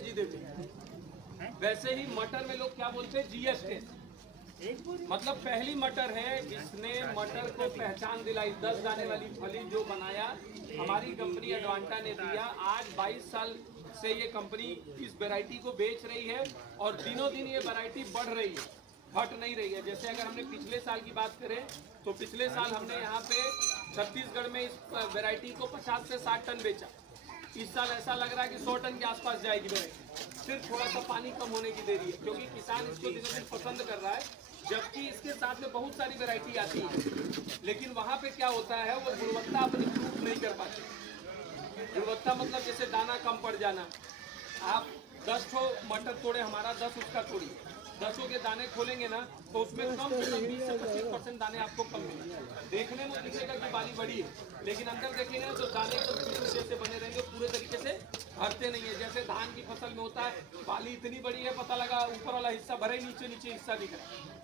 जी देते हैं। वैसे ही मटर में लोग क्या बोलते हैं, जीएसटी, मतलब पहली मटर है जिसने मटर को पहचान दिलाई। 10 दाने वाली फली जो बनाया हमारी कंपनी एडवांटा ने दिया। आज 22 साल से ये कंपनी इस वैरायटी को बेच रही है और दिनों दिन ये वैरायटी बढ़ रही है, हट नहीं रही है। जैसे अगर हमने पिछले साल की बात करें तो पिछले साल हमने यहाँ पे छत्तीसगढ़ में इस वैरायटी को 50 से 60 टन बेचा। इस साल ऐसा लग रहा है कि 100 टन के आसपास जाएगी वैरायटी, सिर्फ थोड़ा सा पानी कम होने की देरी है, क्योंकि किसान इसको दिनों दिन पसंद कर रहा है। जबकि इसके साथ में बहुत सारी वैरायटी आती है, लेकिन वहाँ पे क्या होता है, वो गुणवत्ता अपनी प्रूफ नहीं कर पाते। गुणवत्ता मतलब जैसे दाना कम पड़ जाना। आप 10 ठो मटर तोड़े, हमारा 10 उसका तोड़ी, 10 के दाने खोलेंगे ना तो उसमें कम से कम 20 से 25% दाने आपको कम मिलेंगे। देखने में दिखेगा कि बाली बड़ी है, लेकिन अंदर देखेंगे ना तो दाने तो बिल्कुल जैसे बने रहेंगे, पूरे तरीके से भरते नहीं है। जैसे धान की फसल में होता है, बाली इतनी बड़ी है, पता लगा ऊपर वाला हिस्सा भरे, नीचे नीचे हिस्सा दिख रहा है।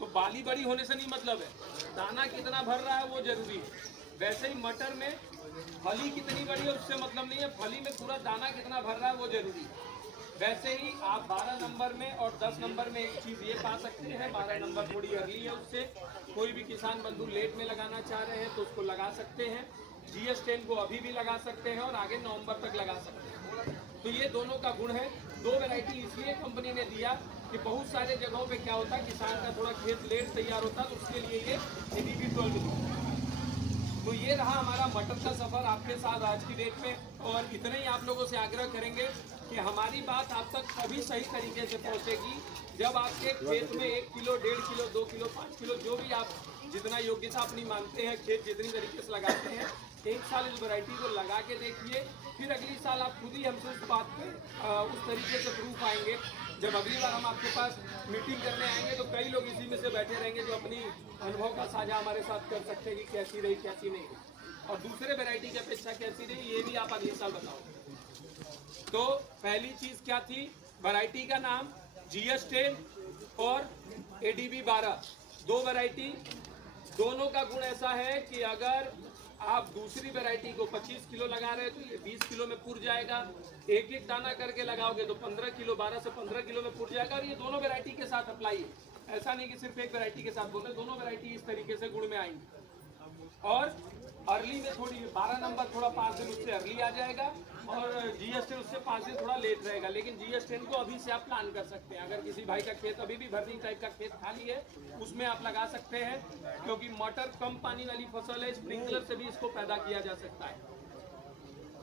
तो बाली बड़ी होने से नहीं मतलब है, दाना कितना भर रहा है वो जरूरी है। वैसे ही मटर में फली कितनी बड़ी है उससे मतलब नहीं है, फली में पूरा दाना कितना भर रहा है वो जरूरी है। वैसे ही आप 12 नंबर में और 10 नंबर में एक चीज़ ये पा सकते हैं, 12 नंबर थोड़ी अर्ली है, उससे कोई भी किसान बंधु लेट में लगाना चाह रहे हैं तो उसको लगा सकते हैं। GS10 को अभी भी लगा सकते हैं और आगे नवंबर तक लगा सकते हैं। तो ये दोनों का गुण है। दो वैरायटी इसलिए कंपनी ने दिया कि बहुत सारे जगहों पे क्या होता है, किसान का थोड़ा खेत लेट तैयार होता है, तो उसके लिए ये ADB 12 तो ये रहा हमारा मटर का सफर आपके साथ आज की डेट में। और इतने ही आप लोगों से आग्रह करेंगे कि हमारी बात आप तक तभी सही तरीके से पहुंचेगी जब आपके खेत में 1 किलो, 1.5 किलो, 2 किलो, 5 किलो, जो भी आप जितना योग्यता अपनी मानते हैं, खेत जितनी तरीके से लगाते हैं, एक साल इस वैरायटी को लगा के देखिए। फिर अगली साल आप खुद ही हमसे उस बात पे उस तरीके से प्रूफ आएंगे। जब अगली बार हम आपके पास मीटिंग करने आएंगे तो कई लोग इसी में से बैठे रहेंगे जो अपनी अनुभव का साझा हमारे साथ कर सकते हैं कि कैसी रही, कैसी नहीं रही, और दूसरे वैरायटी की अपेक्षा कैसी रही, ये भी आप अगले साल बताओ। तो पहली चीज क्या थी, वैरायटी का नाम GS10 और ADB 12, दो वैरायटी। दोनों का गुण ऐसा है कि अगर आप दूसरी वैरायटी को 25 किलो लगा रहे हैं तो ये 20 किलो में पुर जाएगा। एक एक दाना करके लगाओगे तो 15 किलो, 12 से 15 किलो में पुर जाएगा। और ये दोनों वैरायटी के साथ अप्लाई है, ऐसा नहीं कि सिर्फ एक वैरायटी के साथ बोल रहे, दोनों वैरायटी इस तरीके से गुण में आएंगी। और अर्ली में थोड़ी 12 नंबर थोड़ा 5 दिन उससे अर्ली आ जाएगा और GS10 उससे 5 दिन थोड़ा लेट रहेगा। लेकिन GS10 को अभी से आप प्लान कर सकते हैं। अगर किसी भाई का खेत अभी भी भरनी टाइप का खेत खाली है, उसमें आप लगा सकते हैं, क्योंकि मटर कम पानी वाली फसल है, स्प्रिंकलर से भी इसको पैदा किया जा सकता है।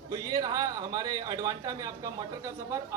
तो ये रहा हमारे एडवांटा में आपका मटर का सफर।